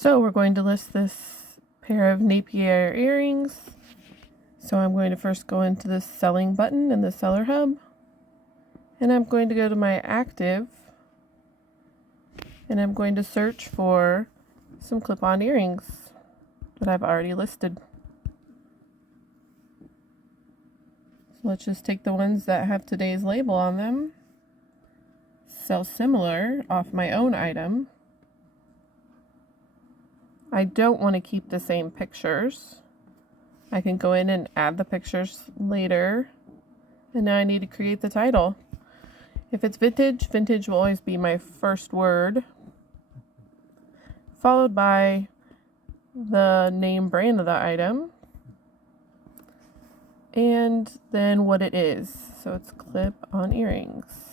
So we're going to list this pair of Napier earrings. So I'm going to first go into the selling button in the seller hub. And I'm going to go to my active. And I'm going to search for some clip-on earrings that I've already listed. So let's just take the ones that have today's label on them. Sell similar off my own item. I don't want to keep the same pictures. I can go in and add the pictures later. And now I need to create the title. If it's vintage, vintage will always be my first word, followed by the name brand of the item, and then what it is. So it's clip-on earrings.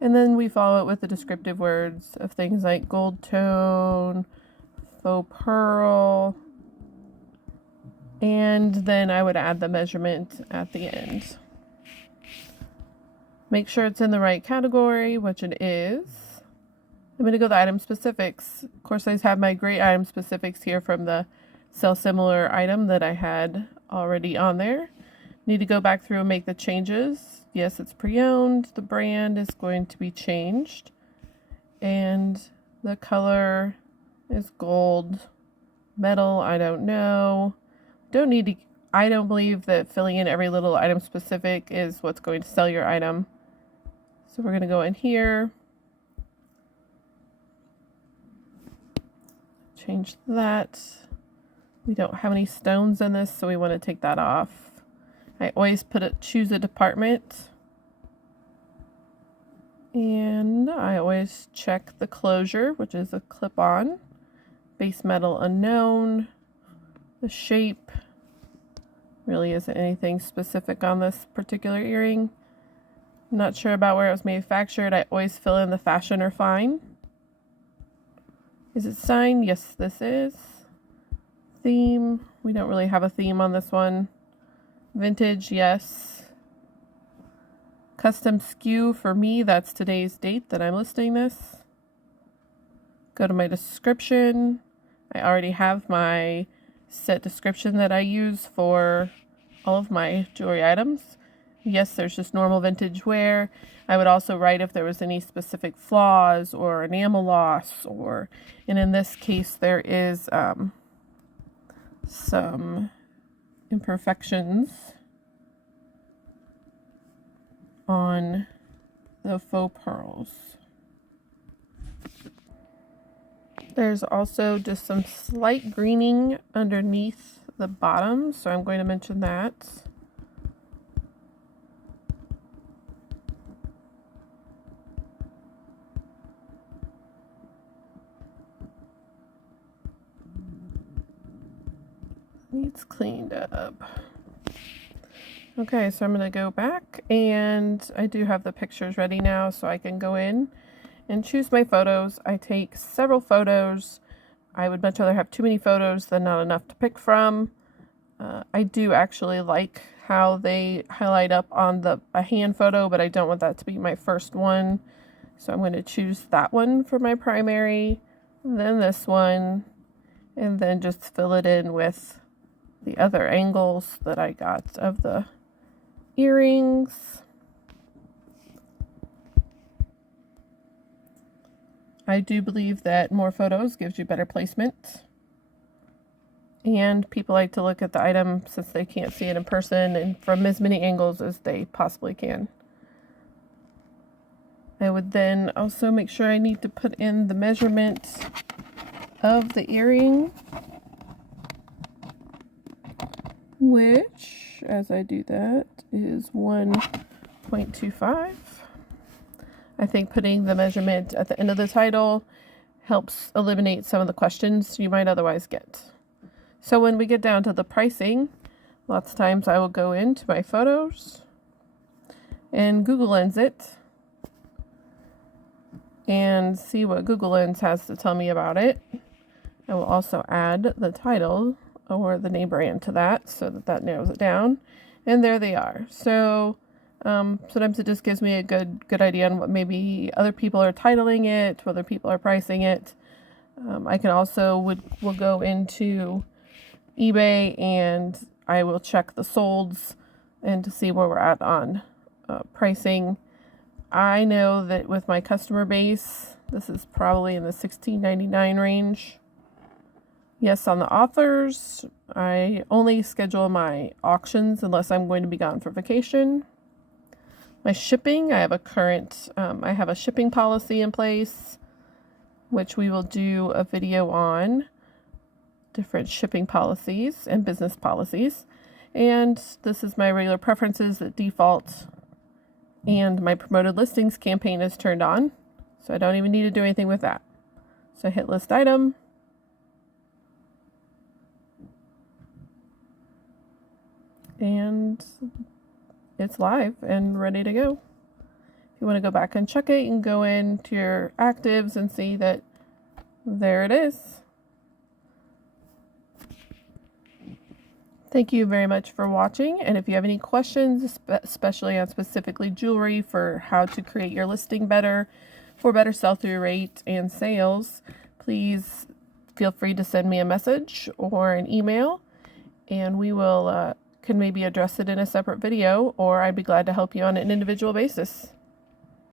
And then we follow it with the descriptive words of things like gold tone, faux pearl, and then I would add the measurement at the end. Make sure it's in the right category, which it is. I'm going to go to the item specifics. Of course, I have my great item specifics here from the sell similar item that I had already on there. Need to go back through and make the changes. Yes, it's pre-owned. The brand is going to be changed. And the color is gold. Metal, I don't know. I don't believe that filling in every little item specific is what's going to sell your item. So we're going to go in here. Change that. We don't have any stones in this, so we want to take that off. I always choose a department. And I always check the closure, which is a clip-on. Base metal unknown. The shape really isn't anything specific on this particular earring. I'm not sure about where it was manufactured. I always fill in the fashion or fine. Is it signed? Yes, this is. Theme. We don't really have a theme on this one. Vintage, yes. Custom SKU for me, that's today's date that I'm listing this. Go to my description. I already have my set description that I use for all of my jewelry items. Yes, there's just normal vintage wear. I would also write if there was any specific flaws or enamel loss, and in this case there is some imperfections on the faux pearls. There's also just some slight greening underneath the bottom, so I'm going to mention that. Needs cleaned up. Okay, so I'm going to go back, and I do have the pictures ready now, so I can go in and choose my photos. I take several photos. I would much rather have too many photos than not enough to pick from. I do actually like how they highlight up on a hand photo, but I don't want that to be my first one. So I'm going to choose that one for my primary, then this one, and then just fill it in with the other angles that I got of the earrings. I do believe that more photos gives you better placement. And people like to look at the item since they can't see it in person and from as many angles as they possibly can. I would then also make sure I need to put in the measurement of the earring, which, as I do that, is 1.25. I think putting the measurement at the end of the title helps eliminate some of the questions you might otherwise get. So when we get down to the pricing, lots of times I will go into my photos and Google Lens it and see what Google Lens has to tell me about it. I will also add the title or the name brand to that so that narrows it down. And there they are. So sometimes it just gives me a good idea on what maybe other people are titling it, whether people are pricing it. I can also will go into eBay and I will check the solds and to see where we're at on pricing. I know that with my customer base, this is probably in the $16.99 range. Yes, on the authors, I only schedule my auctions unless I'm going to be gone for vacation. My shipping, I have a shipping policy in place, which we will do a video on, different shipping policies and business policies. And this is my regular preferences at default, and my promoted listings campaign is turned on, so I don't even need to do anything with that. So hit list item. And it's live and ready to go. If you want to go back and check it, you can go into your actives and see that there it is. Thank you very much for watching, and if you have any questions, especially on specifically jewelry for how to create your listing better for better sell-through rate and sales, please feel free to send me a message or an email, and we will can maybe address it in a separate video, or I'd be glad to help you on an individual basis.